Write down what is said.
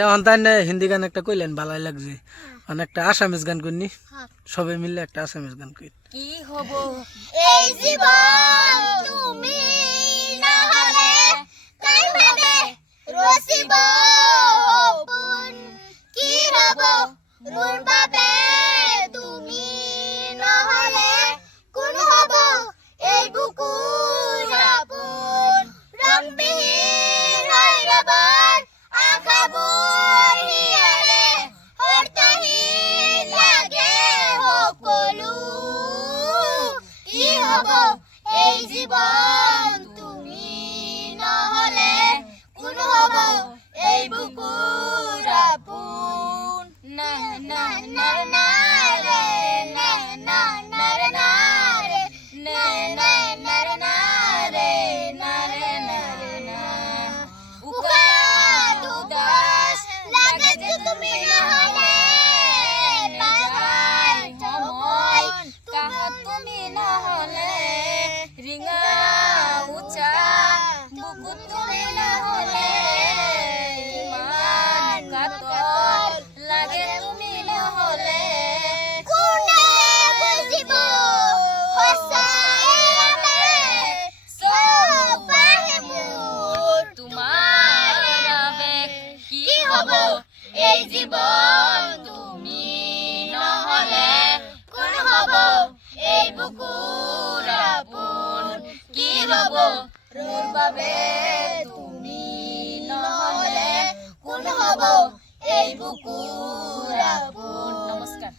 এখন তাই না হিন্দি গান একটা কইলেন ভালোই লাগছে, মানে একটা আসামিজ গান করিনি, সবে মিললে একটা আসামিজ গান করি। কি হব এই জীবন তুমি না হলে, কাই ভাবে রসিব হবুন। কি হব মোর বাবে তুমি নহলে, কোন হব এই বুকুর আপন। রংবিহীন হয় রবার আঁখাবোৰ হিয়াৰে, অৰ্থহীন লাগে সকলো। কি হব এই জীৱন তুমি নহলে, কোন হব এই বুকুৰ আপোন। না না না না ৰে, না না না ৰে, না ৰে, না না না ৰে, না ৰে, না ৰে, না ৰে, না। উশাহ উদাস লাগে যে তুমি নহলে, পায় সময় কাহত তুমি নহলে। ৰিঙা উচা বুকুত তুমি নহলে, ইমান কাতল লাগে তুমি নহলে। কোনে বুজিব সঁচাই আমাৰে, চব আহে মোৰ তোমাৰ আবেগ। কি হব এই জীৱন তুমি নহলে, কোন হব এই বুকুৰ আপোন। কি হব মোৰ বাবে তুমি নহলে, কোন হব এই বুকুৰ আপোন। নমস্কাৰ।